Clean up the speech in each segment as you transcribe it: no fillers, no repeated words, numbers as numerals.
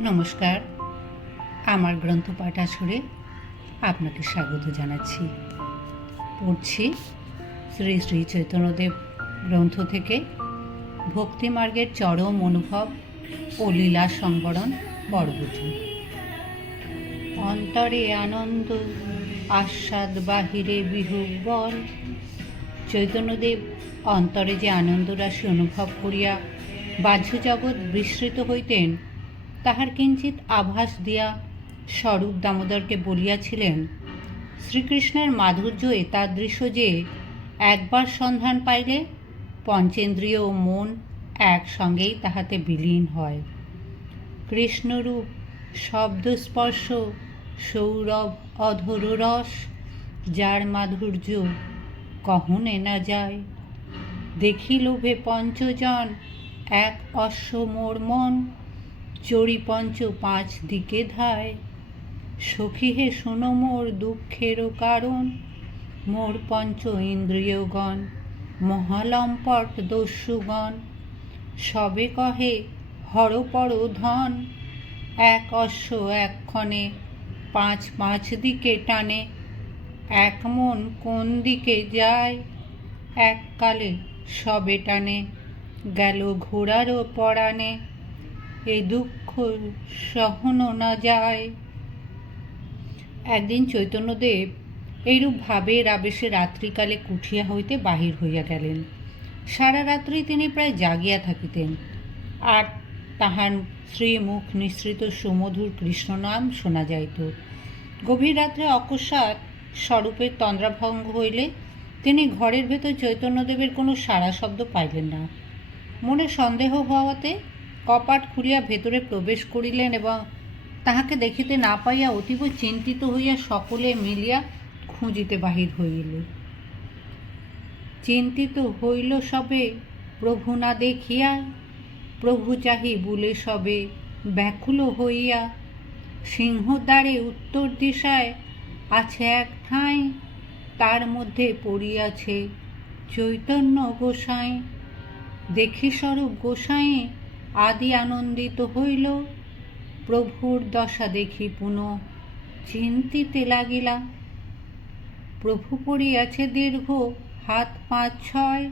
নমস্কার, আমার গ্রন্থ পাঠ আসরে আপনাকে স্বাগত জানাচ্ছি। পড়ছি শ্রী শ্রী চৈতন্যদেব গ্রন্থ থেকে ভক্তিমার্গের চরম অনুভব ও লীলা সংবরণ পর্বটি। অন্তরে আনন্দ, আস্বাদ বাহিরে বিহুবল। চৈতন্যদেব অন্তরে যে আনন্দরাশি অনুভব করিয়া বাহ্য জগৎ বিস্মৃত হইতেন, তাহার কিঞ্চিত আভাস দিয়া স্বরূপ দামোদরকে বলিয়াছিলেন, শ্রীকৃষ্ণের মাধুর্য এতাদৃশ যে একবার সন্ধান পাইলে পঞ্চেন্দ্রিয় ও মন একসঙ্গেই তাহাতে বিলীন হয়। কৃষ্ণরূপ শব্দস্পর্শ সৌরভ অধর রস, যার মাধুর্য কহনে না যায়। দেখি লোভে পঞ্চজন, এক অশ্ব মোর মন, চড়ি পঞ্চ পাঁচ দিকে ধায়। সখী হে শোনো মোর দুঃখেরও কারণ, মোর পঞ্চ ইন্দ্রিয়গণ মহালম্পট দস্যুগণ। সবে কহে হর পর ধন, এক অশ্ব একক্ষণে পাঁচ পাঁচ দিকে টানে। এক মন কোন দিকে যায়, এককালে সবে টানে গেল ঘোড়ারও পরাণে। এ দুঃখ সহনো না যায়। একদিন চৈতন্যদেব এইরূপ ভাবের আবেশে রাত্রিকালে কুঠিয়া হইতে বাহির হইয়া গেলেন। সারা রাত্রি তিনি প্রায় জাগিয়া থাকিতেন, আর তাহার শ্রীমুখ নিঃসৃত সুমধুর কৃষ্ণনাম শোনা যাইত। গভীর রাত্রে অকস্মাৎ স্বরূপের তন্দ্রাভঙ্গ হইলে তিনি ঘরের ভেতর চৈতন্যদেবের কোনো সাড়া শব্দ পাইলেন না। মনে সন্দেহ হওয়াতে কপাট খুলিয়া ভেতরে প্রবেশ করিলেন এবং তাহাকে দেখিতে না পাইয়া অতীব চিন্তিত হইয়া সকলে মিলিয়া খুঁজিতে বাহির হইল। চিন্তিত হইল সবে প্রভু না দেখিয়া, প্রভু চাহি বুলে সবে ব্যাকুল হইয়া। সিংহদ্বারে উত্তর দিশায় আছে এক ঠাঁই, তার মধ্যে পড়িয়াছে চৈতন্য গোসাই। দেখি স্বরূপ গোসাই আদি আনন্দিত হইল, প্রভুর দশা দেখি পুনঃ চিন্তিতে লাগিলা। প্রভু পড়িয়াছে দীর্ঘ হাত পাঁচ ছয়,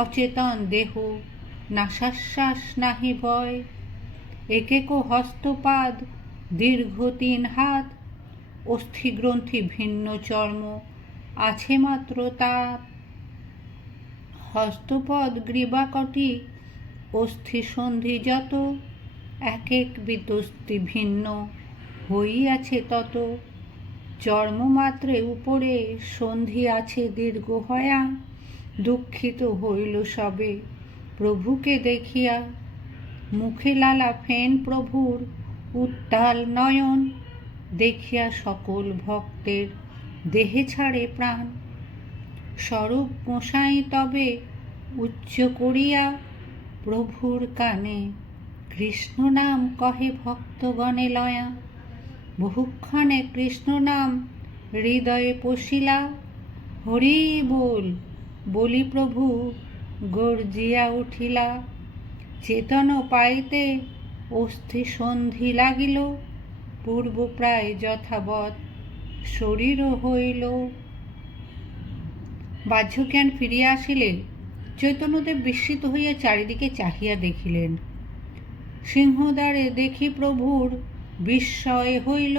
অচেতন দেহ নাসাশ্বাস নাহি ভয়। একেকো হস্তপাদ দীর্ঘ 3 হাত, অস্থিগ্রন্থি ভিন্ন চর্ম আছে মাত্র তার। হস্তপদ গ্রীবাকটি অস্থি সন্ধি যত, এক এক বিতস্তি ভিন্ন হইয়াছে তত। চর্মমাত্রে উপরে সন্ধি আছে দীর্ঘ হয়া, দুঃখিত হইল সবে প্রভুকে দেখিয়া। মুখে লালা ফেন প্রভুর উত্তাল নয়ন, দেখিয়া সকল ভক্তের দেহে ছাড়ে প্রাণ। স্বরূপ গোসাই তবে উচ্চ করিয়া, প্রভুর কানে কৃষ্ণ নাম কহে ভক্তগণে লয়া। বহুক্ষণে কৃষ্ণ নাম হৃদয়ে পশিলা, হরি বল বলি প্রভু গর্জিয়া উঠিলা। চেতন পাইতে অস্থি সন্ধি লাগিল, পূর্ব প্রায় যথাবৎ শরীর হইল। বাহ্যজ্ঞান ফিরিয়া আসিলে চৈতন্যদেব বিস্মিত হইয়া চারিদিকে চাহিয়া দেখিলেন। সিংহদ্বারে দেখি প্রভুর বিস্ময় হইল,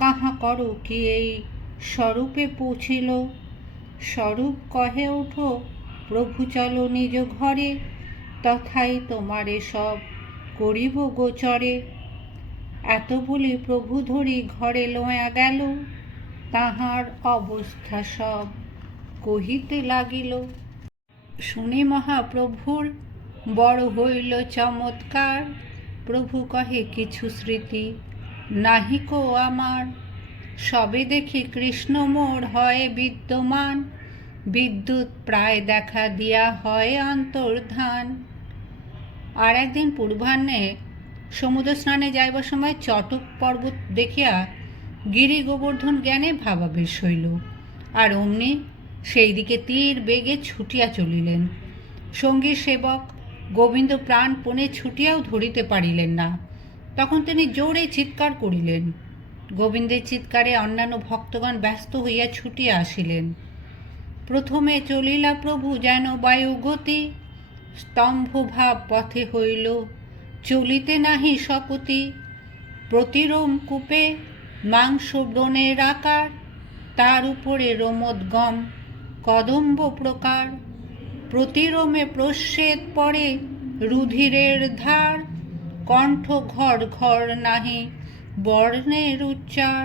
কাহা করো কি এই স্বরূপে পৌঁছিল। স্বরূপ কহে ওঠো প্রভু চলো নিজ ঘরে, তথাই তোমারে সব করিব গোচরে। এত বলি প্রভু ধরি ঘরে লয়া গেল, তাহার অবস্থা সব কহিতে লাগিল। শুনে মহাপ্রভুর বড় হইল চমৎকার, প্রভু কহে কিছু স্মৃতি নাহিকো আমার। সবে দেখি কৃষ্ণ মোর হয় বিদ্যমান, বিদ্যুৎ প্রায় দেখা দিয়া হয় অন্তর্ধান। আর একদিন পূর্বাহ্নে সমুদ্র স্নানে যাইবার সময় চটক পর্বত দেখিয়া গিরি গোবর্ধন জ্ঞানে ভাবাবেশ হইল, আর অমনি সেই দিকে তীর বেগে ছুটিয়া চলিলেন। সঙ্গী সেবক গোবিন্দ প্রাণপণে ছুটিয়াও ধরিতে পারিলেন না। তখন তিনি জোরে চিৎকার করিলেন। গোবিন্দের চিৎকারে অন্যান্য ভক্তগণ ব্যস্ত হইয়া ছুটিয়া আসিলেন। প্রথমে চলিলা প্রভু যেন বায়ু গতি, স্তম্ভভাব পথে হইল চলিতে নাহি শকতি। প্রতিরোম কূপে মাংস ব্রণের আকার, তার উপরে রোমোদ্গম কদম্ব প্রকার। প্রতিরোমে প্রস্বেদ পড়ে রুধিরের ধার, কণ্ঠ ঘর ঘর নাহি বর্ণের উচ্চার।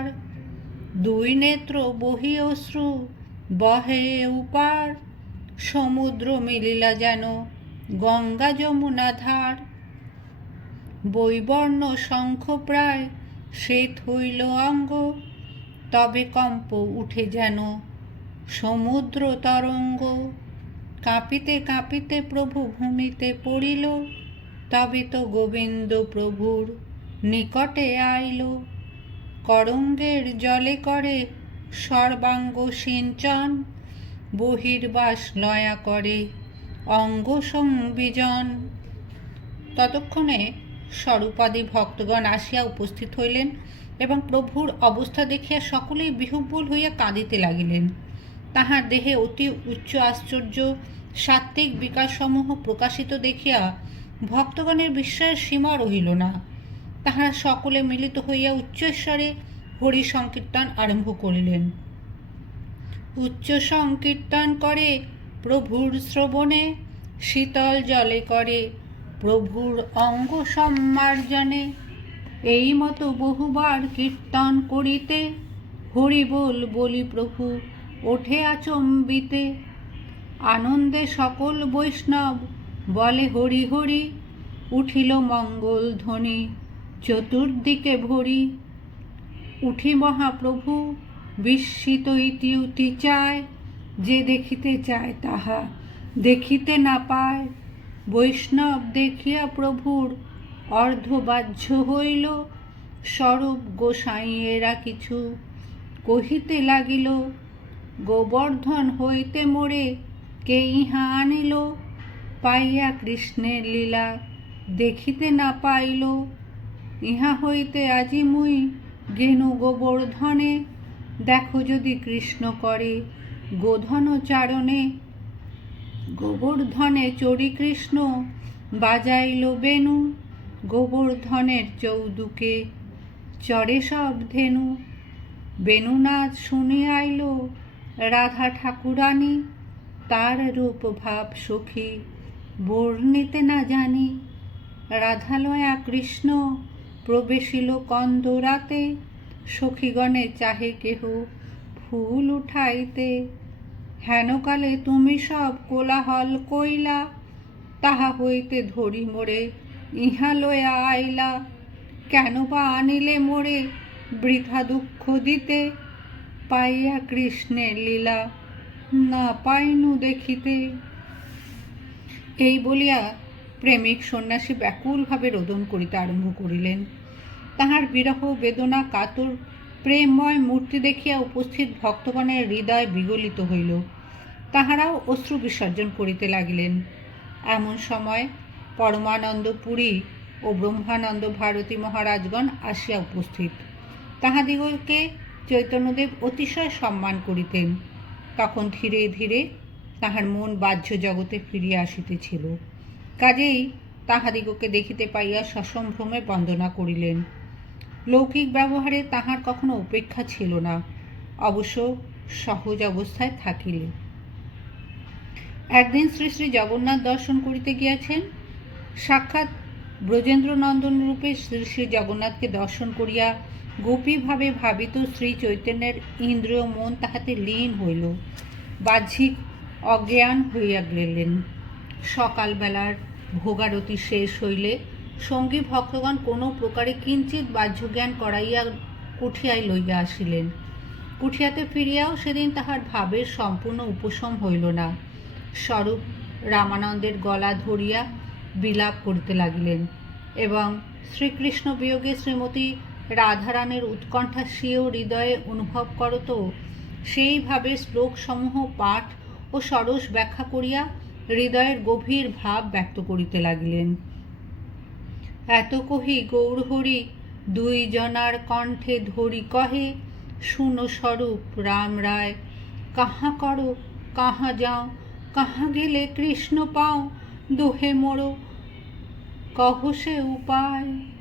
দুই নেত্র বহি অশ্রু বহে উপার, সমুদ্র মিলিলা যেন গঙ্গা যমুনা ধার। বৈবর্ণ শঙ্খ প্রায় শ্বেত হইল অঙ্গ, তবে কম্প উঠে যেন সমুদ্র তরঙ্গ। কাঁপিতে কাঁপিতে প্রভু ভূমিতে পড়িল, তবে তো গোবিন্দ প্রভুর নিকটে আইল। করঙ্গের জলে করে সর্বাঙ্গ সিঞ্চন, বহির্বাস লয়া করে অঙ্গ সংবিজন। ততক্ষণে স্বরূপাদি ভক্তগণ আসিয়া উপস্থিত হইলেন এবং প্রভুর অবস্থা দেখিয়া সকলেই বিহ্বল হইয়া কাঁদিতে লাগিলেন। তাহার দেহে অতি উচ্চ আশ্চর্য সাত্ত্বিক বিকারসমূহ প্রকাশিত দেখিয়া ভক্তগণের বিস্ময়ের সীমা রহিল না। তাহারা সকলে মিলিত হইয়া উচ্চস্বরে হরি সংকীর্তন আরম্ভ করিলেন। উচ্চ সংকীর্তন করে প্রভুর শ্রবণে, শীতল জলে করে প্রভুর অঙ্গ সম্মার্জনে। এই মতো বহুবার কীর্তন করিতে, হরি বল বলি প্রভু ওঠে আচম্বিতে। আনন্দে সকল বৈষ্ণব বলে হরি হরি, উঠিল মঙ্গল ধ্বনি চতুর্দিকে ভরি। উঠি মহাপ্রভু বিস্মিত ইতি উতি চায়, যে দেখিতে চায় তাহা দেখিতে না পায়। বৈষ্ণব দেখিয়া প্রভুর অর্ধবাহ্য হইল, স্বরূপ গোসাইয়েরা কিছু কহিতে লাগিল। গোবর্ধন হইতে মোরে কে ইহা আনিল, পাইয়া কৃষ্ণের লীলা দেখিতে না পাইল। ইহা হইতে আজি মুই গেনু গোবর্ধনে, দেখো যদি কৃষ্ণ করে গোধন চারণে। গোবর্ধনে চড়ি কৃষ্ণ বাজাইল বেণু, গোবর্ধনের চৌদুকে চড়ে সব ধেনু। বেণুনাথ শুনি আইল রাধা ঠাকুরানী, তার রূপ ভাব সখী বর্ণিতে না জানি। রাধালয়া কৃষ্ণ প্রবেশিল কন্দরাতে, সখীগণে চাহে কেহ ফুল উঠাইতে। হেনকালে তুমি সব কোলাহল কইলা, তাহা হইতে ধরি মোরে ইহা লয়া আইলা। কেন বা আনিলে মোরে বৃথা দুঃখ দিতে, পাইয়া কৃষ্ণের লীলা না পাইনু দেখিতে। এই বলিয়া প্রেমিক সন্ন্যাসী ব্যাকুলভাবে রোদন করিতে আরম্ভ করিলেন। তাহার বিরহ বেদনা কাতর প্রেমময় মূর্তি দেখিয়া উপস্থিত ভক্তগণের হৃদয় বিগলিত হইল। তাহারাও অশ্রু বিসর্জন করিতে লাগিলেন। এমন সময় পরমানন্দ পুরী ও ব্রহ্মানন্দ ভারতী মহারাজগণ আসিয়া উপস্থিত। তাহাদিগকে চৈতন্যদেব অতিশয় সম্মান করিতেন। তখন ধীরে ধীরে তাহার মন বাহ্য জগতে ফিরিয়া আসিতেছিল। কাজেই তাহাদিগকে দেখিতে পাইয়া সসম্ভ্রমে বন্দনা করিলেন। লৌকিক ব্যবহারে তাহার কখনো উপেক্ষা ছিল না, অবশ্য সহজ অবস্থায় থাকিলে। একদিন শ্রী শ্রী জগন্নাথ দর্শন করিতে গিয়াছেন। সাক্ষাৎ ব্রজেন্দ্রনন্দন রূপে শ্রী শ্রী জগন্নাথকে দর্শন করিয়া গোপীভাবে ভাবিত শ্রী চৈতন্যের ইন্দ্রিয় মন তাহাতে লীন হইল। বাহ্যিক অজ্ঞান হইয়া গেলেন। সকালবেলার ভোগারতি শেষ হইলে সঙ্গী ভক্তগণ কোনো প্রকারে কিঞ্চিৎ বাহ্যজ্ঞান করাইয়া কুঠিয়ায় লইয়া আসিলেন। কুঠিয়াতে ফিরিয়াও সেদিন তাহার ভাবের সম্পূর্ণ উপশম হইল না। স্বরূপ রামানন্দের গলা ধরিয়া বিলাপ করিতে লাগিলেন এবং শ্রীকৃষ্ণ বিয়োগে শ্রীমতী রাধারানীর উৎকণ্ঠা স্বীয় হৃদয়ে অনুভব করত, সেইভাবে শ্লোকসমূহ পাঠ ও সরস ব্যাখ্যা করিয়া হৃদয়ের গভীর ভাব ব্যক্ত করিতে লাগিলেন। এত কহি গৌরহরি দুই জনার কণ্ঠে ধরি কহে, শুনো স্বরূপ রাম রায়, কাহা করো কাহা যাও, কাহা গেলে কৃষ্ণ পাও, দোহে মোড়ো কহ সে উপায়।